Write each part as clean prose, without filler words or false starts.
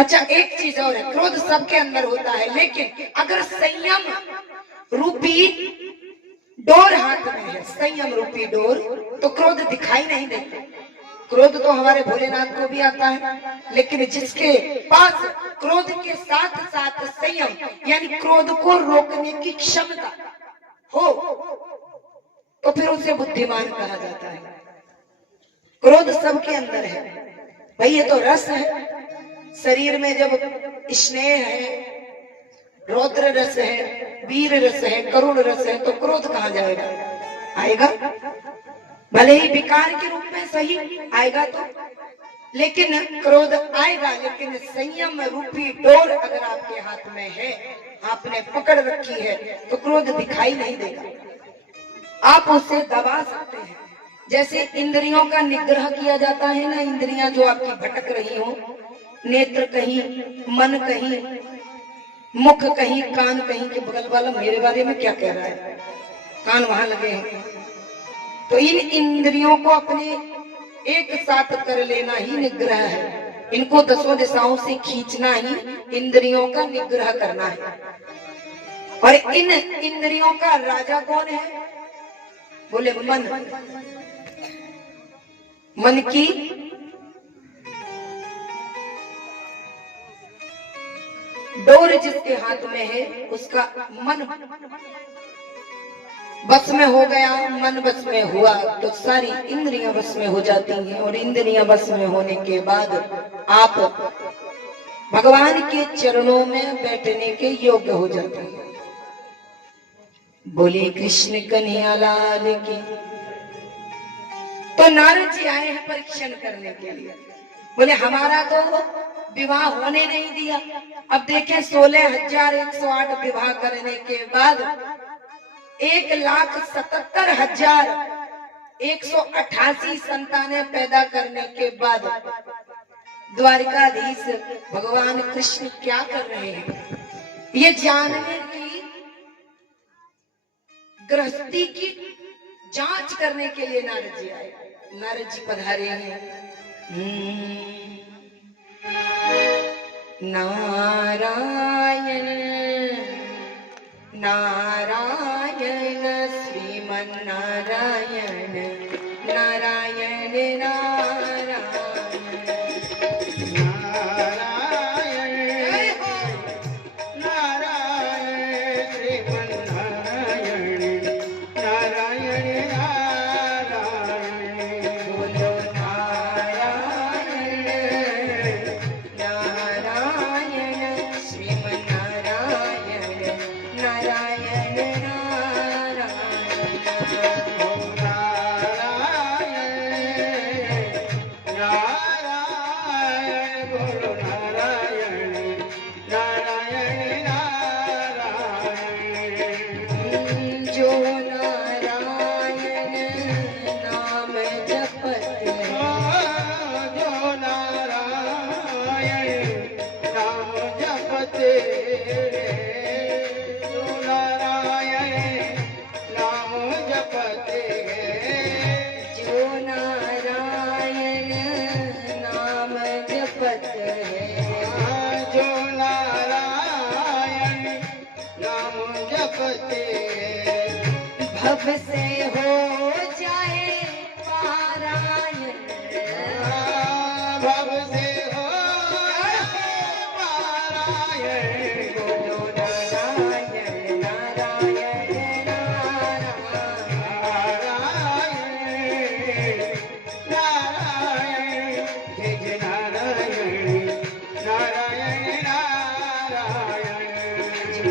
अच्छा, एक चीज और है, क्रोध सबके अंदर होता है, लेकिन अगर संयम रूपी डोर हाथ में है, संयम रूपी डोर, तो क्रोध दिखाई नहीं देता। क्रोध तो हमारे भोलेनाथ को भी आता है, लेकिन जिसके पास क्रोध के साथ साथ संयम यानी क्रोध को रोकने की क्षमता हो, तो फिर उसे बुद्धिमान कहा जाता है। क्रोध सबके अंदर है भाई, ये तो रस है। शरीर में जब स्नेह है, रौद्र रस है, वीर रस है, करुण रस है, तो क्रोध कहाँ जाएगा? आएगा, भले ही विकार के रूप में सही आएगा तो, लेकिन क्रोध आएगा। लेकिन संयम रूपी डोर अगर आपके हाथ में है, आपने पकड़ रखी है, तो क्रोध दिखाई नहीं देगा। आप उसे दबा सकते हैं। जैसे इंद्रियों का निग्रह किया जाता है ना, इंद्रियां जो आपकी भटक रही हो, नेत्र कहीं, मन कहीं, मुख कहीं, कान कहीं, के बगल वाला मेरे बारे में क्या कह रहा है, कान वहां लगे हैं। तो इन इंद्रियों को अपने एक साथ कर लेना ही निग्रह है। इनको दसों दिशाओं से खींचना ही इंद्रियों का निग्रह करना है। और इन इंद्रियों का राजा कौन है? बोले मन। मन की डोर जिसके हाथ में है, उसका मन बस में हो गया, मन बस में हुआ, तो सारी इंद्रियां बस में हो जाती हैं। और इंद्रियां बस में होने के बाद आप भगवान के चरणों में बैठने के योग्य हो जाते हैं। बोले कृष्ण कन्हैया लाल की। तो नारद जी आए हैं परीक्षण करने के लिए। बोले हमारा तो विवाह होने नहीं दिया। अब देखें 16,108 विवाह करने के बाद 1,77,188 संतानें पैदा करने के बाद द्वारिकाधीश भगवान कृष्ण क्या कर रहे हैं, ये जानने की, गृहस्थी की जांच करने के लिए नारद जी आए। नारद जी पधारे हैं। नारायण नारायण श्रीमन्नारायण नारायण नारायण भव से हो जाए पारायण, भव से हो पारायण। बोलो नारायण नारायण नारायण नारायण, जय जय नारायण नारायण नारायण, जय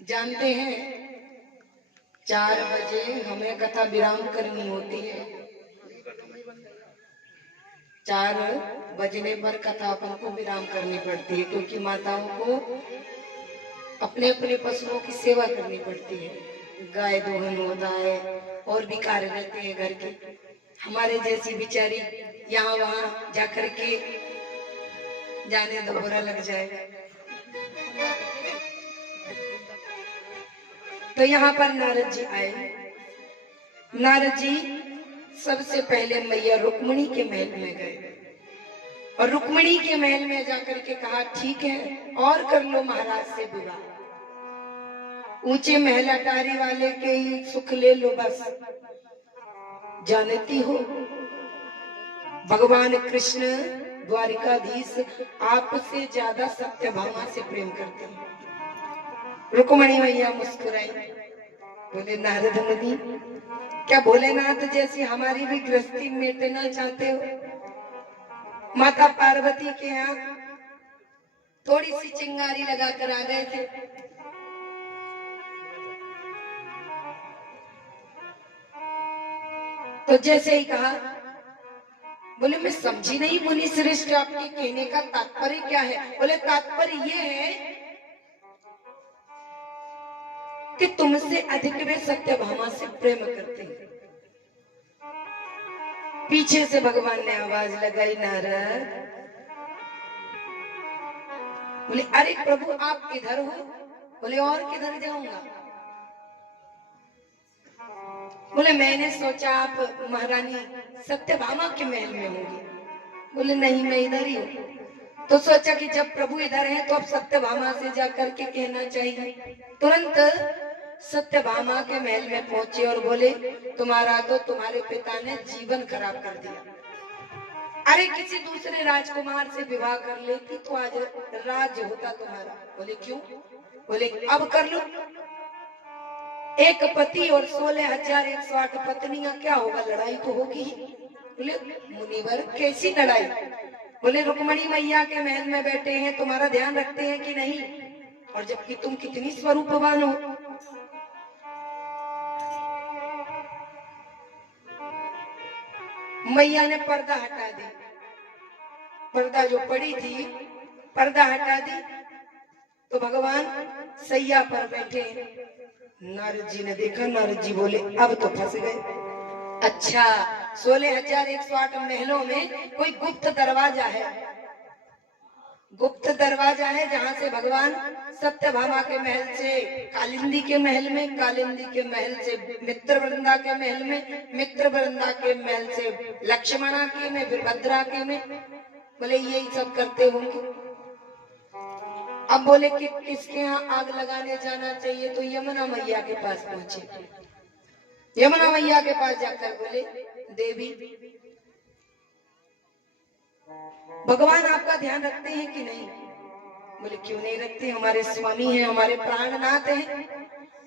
जानते हैं 4 बजे हमें कथा विराम करनी होती है। 4 बजने पर कथा अपन को विराम करनी पड़ती है, क्योंकि माताओं को अपने अपने पशुओं की सेवा करनी पड़ती है। गाय दोहन होता है और भी कार्य रहते हैं घर के। हमारे जैसी बिचारी यहाँ वहां जाकर के जाने दो, बुरा लग जाएगा। तो यहाँ पर नारद जी आए। नारद जी सबसे पहले मैया रुक्मिणी के महल में गए और रुक्मिणी के महल में जाकर के कहा, ठीक है और कर लो महाराज से विवाह। ऊंचे महल अटारी वाले के ही सुख ले लो बस। जानती हो भगवान कृष्ण द्वारिकाधीश आपसे ज्यादा सत्यभामा से प्रेम करते हैं। रुक्मिणी मैया मुस्कुराई, बोले नारद मुनि, क्या भोलेनाथ जैसी हमारी भी गृहस्थी मिटना चाहते हो? माता पार्वती के यहाँ थोड़ी सी चिंगारी लगाकर आ गए थे। तो जैसे ही कहा, बोले मैं समझी नहीं मुनि श्रेष्ठ, आपके कहने का तात्पर्य क्या है? बोले तात्पर्य ये है कि तुमसे अधिक वे सत्यभामा से प्रेम करते हैं। पीछे से भगवान ने आवाज लगाई, नारद। बोले अरे प्रभु आप किधर हो? बोले और किधर जाऊंगा? बोले मैंने सोचा आप महारानी सत्यभामा के महल में होंगी। बोले नहीं, मैं इधर ही हूँ। तो सोचा कि जब प्रभु इधर हैं तो अब सत्यभामा से जाकर के कहना चाहिए। तुरंत सत्यभामा के महल में पहुंचे और बोले, तुम्हारा तो तुम्हारे पिता ने जीवन खराब कर दिया। अरे किसी दूसरे राजकुमार से विवाह कर लेती तो आज राज होता तुम्हारा। बोले क्यों? बोले अब कर लो। एक पति और 16,108 पत्नियां, क्या होगा? लड़ाई तो होगी ही। बोले मुनिवर कैसी लड़ाई? बोले रुक्मिणी मैया के महल में बैठे हैं, तुम्हारा ध्यान रखते हैं कि नहीं? और जबकि तुम कितनी स्वरूपवान हो। मैया ने पर्दा हटा दी। पर्दा जो पड़ी थी पर्दा हटा दी तो भगवान सैया पर बैठे। नारद जी ने देखा, नारद जी बोले अब तो फंस गए। अच्छा 16,108 महलों में कोई गुप्त दरवाजा है। गुप्त दरवाजा है जहां से भगवान सत्यभामा के महल से कालिंदी के महल में, कालिंदी के महल से मित्रवृंदा के महल में, मित्रवृंदा के महल से लक्ष्मणा के में, वीरभद्रा के में। बोले यही सब करते होंगे। अब बोले कि किसके यहाँ आग लगाने जाना चाहिए? तो यमुना मैया के पास पहुंचे। यमुना मैया के पास जाकर बोले, देवी भगवान आपका ध्यान रखते हैं कि नहीं? बोले क्यों नहीं रखते, हमारे स्वामी हैं, हमारे प्राणनाथ हैं।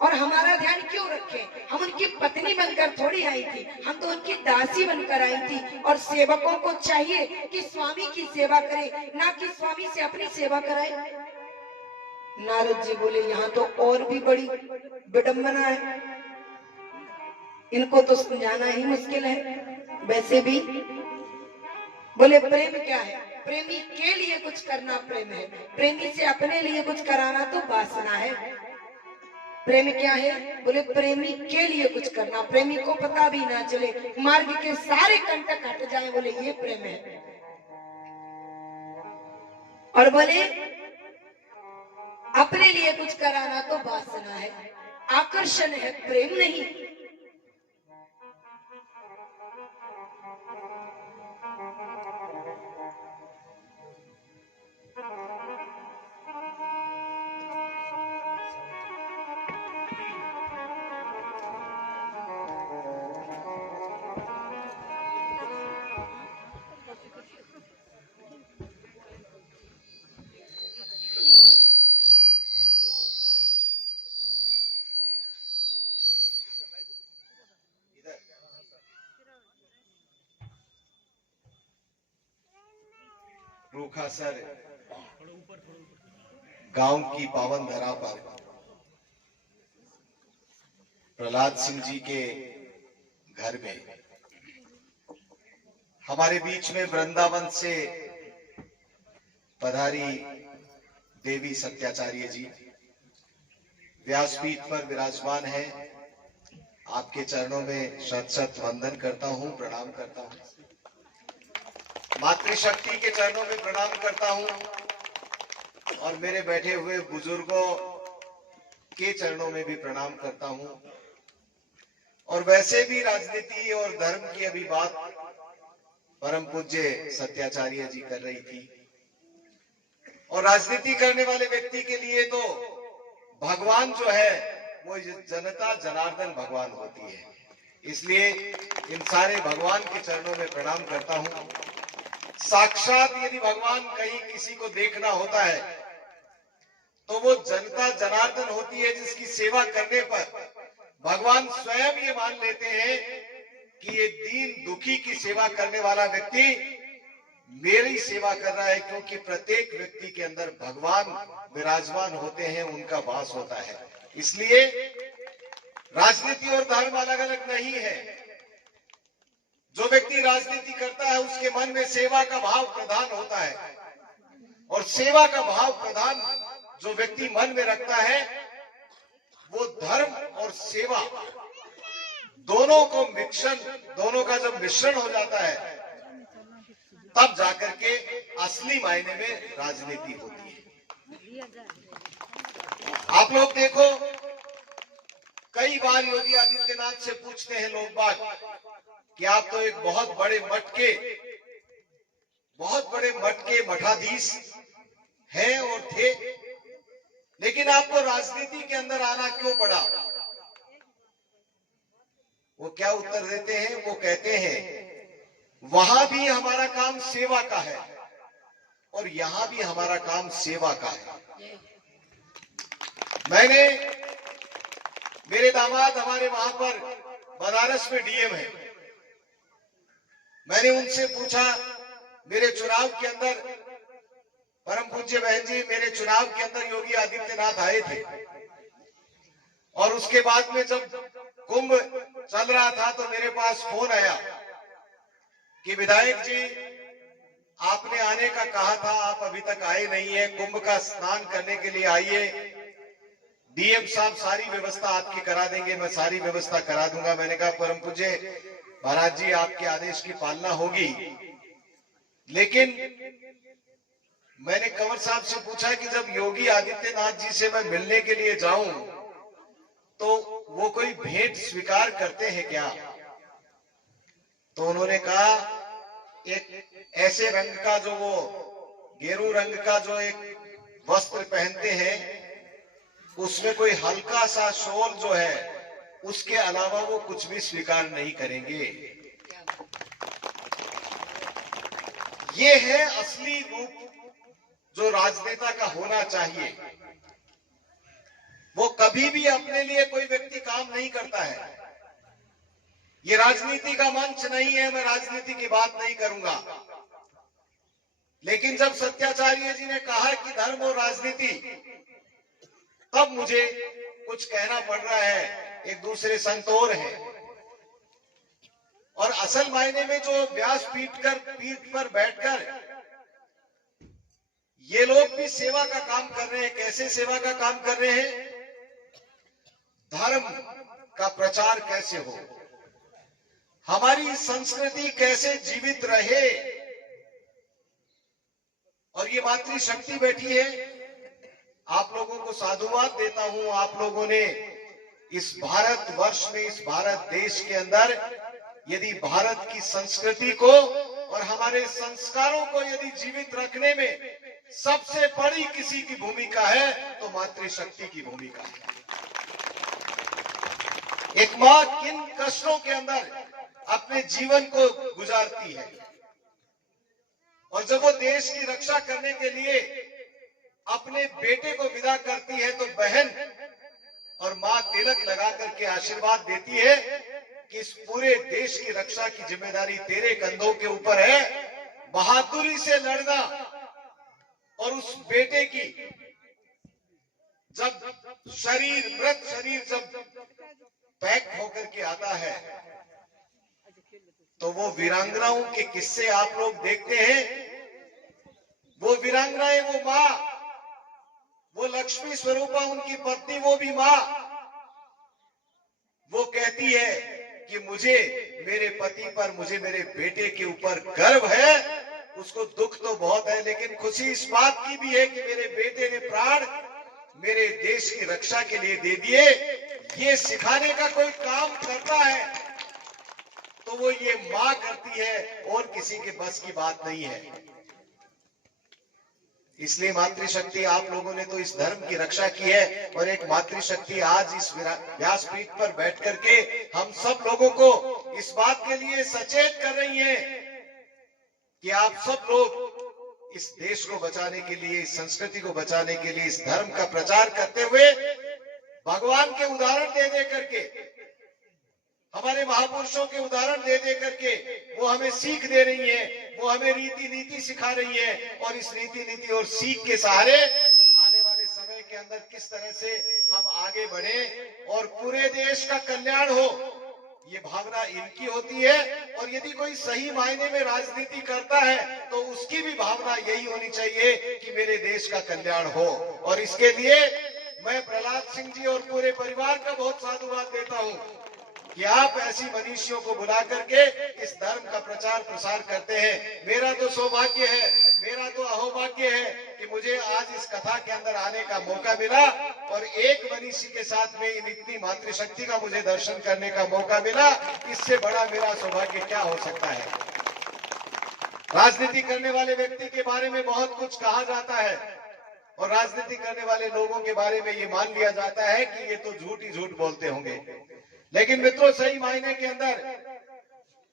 और हमारा ध्यान क्यों रखें? हम उनकी पत्नी बनकर थोड़ी आई थी, हम तो उनकी दासी बनकर आई थी। और सेवकों को चाहिए कि स्वामी की सेवा करे, ना कि स्वामी से अपनी सेवा कराए। नारद जी बोले यहाँ तो और भी बड़ी विडंबना है, इनको तो समझाना ही मुश्किल है। वैसे भी बोले प्रेम क्या है? प्रेमी के लिए कुछ करना प्रेम है, प्रेमी से अपने लिए कुछ कराना तो वासना है। प्रेम क्या है? बोले प्रेमी के लिए कुछ करना, प्रेमी को पता भी ना चले, मार्ग के सारे कंटक हट जाए, बोले ये प्रेम है। और बोले अपने लिए कुछ कराना तो वासना है, आकर्षण है, प्रेम नहीं। रूखासर गांव की पावन धरा पर प्रहलाद सिंह जी के घर में हमारे बीच में वृंदावन से पधारी देवी सत्याचार्य जी व्यासपीठ पर विराजमान है। आपके चरणों में शत शत वंदन करता हूं, प्रणाम करता हूं। मातृशक्ति के चरणों में प्रणाम करता हूं और मेरे बैठे हुए बुजुर्गों के चरणों में भी प्रणाम करता हूं। और वैसे भी राजनीति और धर्म की अभी बात परम पूज्य सत्याचार्य जी कर रही थी, और राजनीति करने वाले व्यक्ति के लिए तो भगवान जो है वो जनता जनार्दन भगवान होती है। इसलिए इन सारे भगवान के चरणों में प्रणाम करता हूं। साक्षात यदि भगवान कहीं किसी को देखना होता है तो वो जनता जनार्दन होती है, जिसकी सेवा करने पर भगवान स्वयं ये मान लेते हैं कि ये दीन दुखी की सेवा करने वाला व्यक्ति मेरी सेवा कर रहा है, क्योंकि प्रत्येक व्यक्ति के अंदर भगवान विराजमान होते हैं, उनका वास होता है। इसलिए राजनीति और धर्म अलग अलग नहीं है। जो व्यक्ति राजनीति करता है उसके मन में सेवा का भाव प्रधान होता है, और सेवा का भाव प्रधान जो व्यक्ति मन में रखता है वो धर्म और सेवा दोनों का जब मिश्रण हो जाता है तब जाकर के असली मायने में राजनीति होती है। आप लोग देखो, कई बार योगी आदित्यनाथ से पूछते हैं लोग बात कि आप तो एक बहुत बड़े मठ के मठाधीश हैं और थे, लेकिन आपको राजनीति के अंदर आना क्यों पड़ा? वो क्या उत्तर देते हैं? वो कहते हैं वहां भी हमारा काम सेवा का है और यहां भी हमारा काम सेवा का है। मेरे दामाद हमारे वहां पर बनारस में डीएम है। मैंने उनसे पूछा, मेरे चुनाव के अंदर परम पूज्य बहन जी, मेरे चुनाव के अंदर योगी आदित्यनाथ आए थे, और उसके बाद में जब कुंभ चल रहा था तो मेरे पास फोन आया कि विधायक जी आपने आने का कहा था, आप अभी तक आए नहीं है, कुंभ का स्नान करने के लिए आइए, डीएम साहब सारी व्यवस्था आपकी करा देंगे। मैं सारी व्यवस्था करा दूंगा। मैंने कहा परम पूज्य महाराज जी, आपके आदेश की पालना होगी, लेकिन मैंने कंवर साहब से पूछा कि जब योगी आदित्यनाथ जी से मैं मिलने के लिए जाऊं तो वो कोई भेंट स्वीकार करते हैं क्या? तो उन्होंने कहा एक ऐसे रंग का, जो वो गेरू रंग का जो एक वस्त्र पहनते हैं, उसमें कोई हल्का सा शॉल जो है, उसके अलावा वो कुछ भी स्वीकार नहीं करेंगे। ये है असली रूप जो राजनेता का होना चाहिए। वो कभी भी अपने लिए कोई व्यक्ति काम नहीं करता है। ये राजनीति का मंच नहीं है, मैं राजनीति की बात नहीं करूंगा। लेकिन जब सत्याचार्य जी ने कहा कि धर्म और राजनीति, तब मुझे कुछ कहना पड़ रहा है। एक दूसरे संत और हैं, और असल मायने में जो व्यास पीठ पर बैठकर ये लोग भी सेवा का काम कर रहे हैं। कैसे सेवा का काम कर रहे हैं? धर्म का प्रचार कैसे हो, हमारी संस्कृति कैसे जीवित रहे। और ये मातृशक्ति बैठी है। आप लोगों को साधुवाद देता हूं। आप लोगों ने इस भारतवर्ष में, इस भारत देश के अंदर यदि भारत की संस्कृति को और हमारे संस्कारों को यदि जीवित रखने में सबसे बड़ी किसी की भूमिका है तो मातृशक्ति की भूमिका है। एक मां किन कष्टों के अंदर अपने जीवन को गुजारती है, और जब वो देश की रक्षा करने के लिए अपने बेटे को विदा करती है तो बहन और मां तिलक लगा करके आशीर्वाद देती है कि इस पूरे देश की रक्षा की जिम्मेदारी तेरे कंधों के ऊपर है। बहादुरी से लड़ना, और उस बेटे की जब मृत शरीर जब पैक होकर के आता है तो वो वीरांगनाओं के किस्से आप लोग देखते हैं। वो वीरांगनाएं, वो माँ, वो लक्ष्मी स्वरूपा उनकी पत्नी, वो भी माँ, वो कहती है कि मुझे मेरे पति पर, मुझे मेरे बेटे के ऊपर गर्व है। उसको दुख तो बहुत है लेकिन खुशी इस बात की भी है कि मेरे बेटे ने प्राण मेरे देश की रक्षा के लिए दे दिए। ये सिखाने का कोई काम करता है तो वो ये मां करती है और किसी के बस की बात नहीं है। इसलिए मातृशक्ति, आप लोगों ने तो इस धर्म की रक्षा की है और एक मातृशक्ति आज इस व्यासपीठ पर बैठ करके हम सब लोगों को इस बात के लिए सचेत कर रही है कि आप सब लोग इस देश को बचाने के लिए, इस संस्कृति को बचाने के लिए, इस धर्म का प्रचार करते हुए भगवान के उदाहरण दे दे करके, हमारे महापुरुषों के उदाहरण दे दे करके वो हमें सीख दे रही है, वो हमें रीति नीति सिखा रही है। और इस रीति नीति और सीख के सहारे आने वाले समय के अंदर किस तरह से हम आगे बढ़े और पूरे देश का कल्याण हो, ये भावना इनकी होती है। और यदि कोई सही मायने में राजनीति करता है तो उसकी भी भावना यही होनी चाहिए कि मेरे देश का कल्याण हो। और इसके लिए मैं प्रहलाद सिंह जी और पूरे परिवार का बहुत साधुवाद देता हूं कि आप ऐसी मनीषियों को बुला करके इस धर्म का प्रचार प्रसार करते हैं। मेरा तो सौभाग्य है, मेरा तो अहोभाग्य है कि मुझे आज इस कथा के अंदर आने का मौका मिला और एक मनीषी के साथ में इन इतनी मातृशक्ति का मुझे दर्शन करने का मौका मिला। इससे बड़ा मेरा सौभाग्य क्या हो सकता है। राजनीति करने वाले व्यक्ति के बारे में बहुत कुछ कहा जाता है और राजनीति करने वाले लोगों के बारे में ये मान लिया जाता है कि ये तो झूठ ही झूठ बोलते होंगे। लेकिन मित्रों, सही मायने के अंदर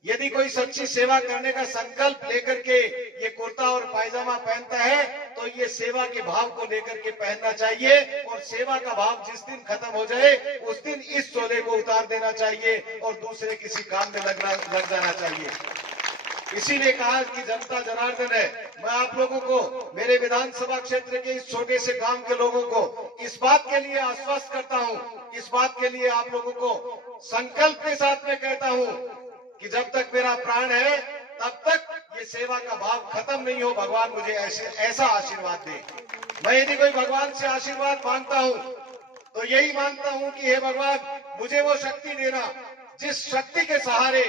यदि कोई सच्ची सेवा करने का संकल्प लेकर के ये कुर्ता और पायजामा पहनता है तो ये सेवा के भाव को लेकर के पहनना चाहिए और सेवा का भाव जिस दिन खत्म हो जाए उस दिन इस चोले को उतार देना चाहिए और दूसरे किसी काम में लग जाना चाहिए। इसीलिए कहा कि जनता जनार्दन है। मैं आप लोगों को, मेरे विधानसभा क्षेत्र के इस छोटे से गांव के लोगों को इस बात के लिए आश्वस्त करता हूं, इस बात के लिए आप लोगों को संकल्प के साथ में कहता हूं कि जब तक मेरा प्राण है तब तक ये सेवा का भाव खत्म नहीं हो। भगवान मुझे ऐसा आशीर्वाद दे। मैं यदि कोई भगवान से आशीर्वाद मांगता हूं तो यही मांगता हूं कि हे भगवान, मुझे वो शक्ति देना जिस शक्ति के सहारे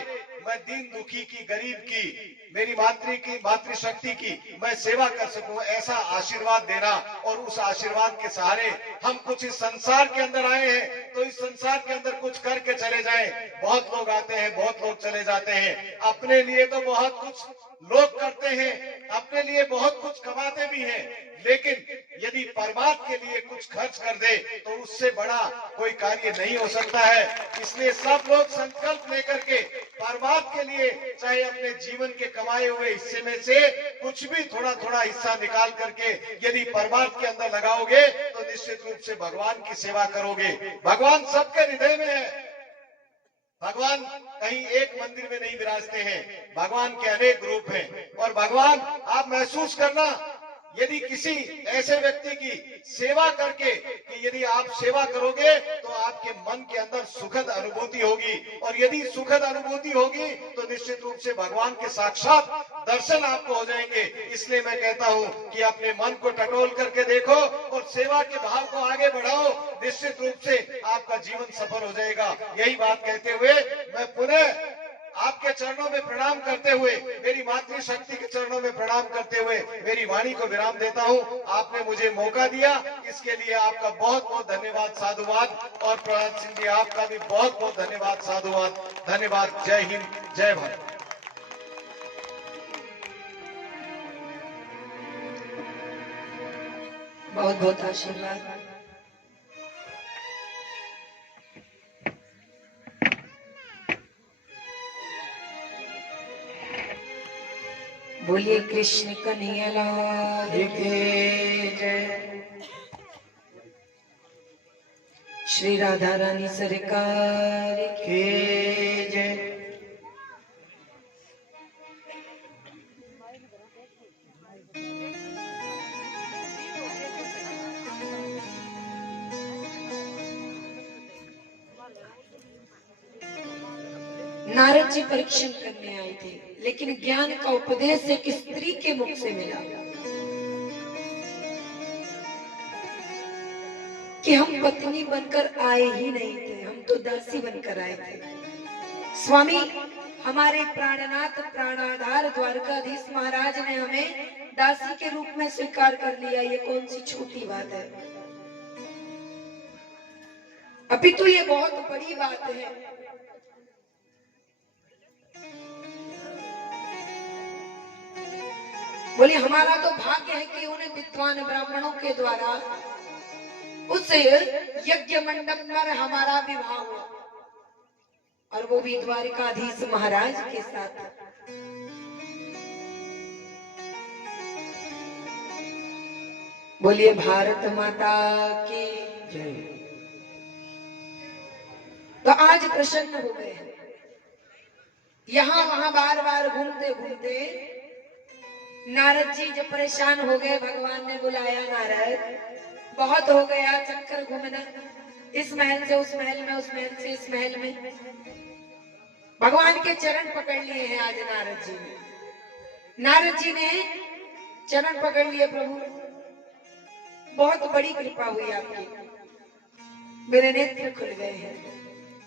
मैं दीन दुखी की, गरीब की, मेरी मातृशक्ति की मैं सेवा कर सकूं। ऐसा आशीर्वाद देना और उस आशीर्वाद के सहारे हम कुछ इस संसार के अंदर आए हैं तो इस संसार के अंदर कुछ करके चले जाएं। बहुत लोग आते हैं, बहुत लोग चले जाते हैं, अपने लिए तो बहुत कुछ लोग करते हैं, अपने लिए बहुत कुछ कमाते भी हैं, लेकिन यदि परमात्मा के लिए कुछ खर्च कर दे तो उससे बड़ा कोई कार्य नहीं हो सकता है। इसलिए सब लोग संकल्प लेकर के परमात्मा के लिए चाहे अपने जीवन के कमाए हुए हिस्से में से कुछ भी थोड़ा थोड़ा हिस्सा निकाल करके यदि परमात्मा के अंदर लगाओगे तो निश्चित रूप से भगवान की सेवा करोगे। भगवान सबके हृदय में है। भगवान कहीं एक मंदिर में नहीं विराजते हैं, भगवान के अनेक रूप हैं। और भगवान आप महसूस करना, यदि किसी ऐसे व्यक्ति की सेवा करके कि यदि आप सेवा करोगे तो आपके मन के अंदर सुखद अनुभूति होगी और यदि सुखद अनुभूति होगी तो निश्चित रूप से भगवान के साक्षात दर्शन आपको हो जाएंगे। इसलिए मैं कहता हूं कि अपने मन को टटोल करके देखो और सेवा के भाव को आगे बढ़ाओ, निश्चित रूप से आपका जीवन सफल हो जाएगा। यही बात कहते हुए मैं पुनः आपके चरणों में प्रणाम करते हुए, मेरी मातृशक्ति के चरणों में प्रणाम करते हुए मेरी वाणी को विराम देता हूं। आपने मुझे मौका दिया, इसके लिए आपका बहुत बहुत धन्यवाद, साधुवाद। और प्रहलाद सिंह जी, आपका भी बहुत बहुत धन्यवाद, साधुवाद, धन्यवाद। जय हिंद, जय भारत। बहुत बहुत आशीर्वाद। बोलिए कृष्ण कन्हैया लाल की जय। श्री राधा रानी सरकार की जय। नारद जी परीक्षण करने आए थे, लेकिन ज्ञान का उपदेश एक स्त्री के मुख से मिला कि हम पत्नी बनकर आए ही नहीं थे, हम तो दासी बनकर आए थे। स्वामी, हमारे प्राणनाथ प्राणाधार द्वारकाधीश महाराज ने हमें दासी के रूप में स्वीकार कर लिया, ये कौन सी छोटी बात है? अभी तो ये बहुत बड़ी बात है। बोले हमारा तो भाग्य है कि उन्हें विद्वान ब्राह्मणों के द्वारा उस यज्ञ मंडप पर हमारा विवाह हुआ, और वो भी द्वारकाधीश महाराज के साथ। बोलिए भारत माता की जय। तो आज प्रसन्न हो गए, यहां वहां बार बार घूमते घूमते नारद जी जब परेशान हो गए, भगवान ने बुलाया, नारद बहुत हो गया चक्कर घूमना, इस महल से उस महल में, उस महल से इस महल में। भगवान के चरण पकड़ लिए हैं आज नारद जी ने। नारद जी ने चरण पकड़ लिए, प्रभु बहुत बड़ी कृपा हुई आपकी, मेरे नेत्र खुल गए हैं।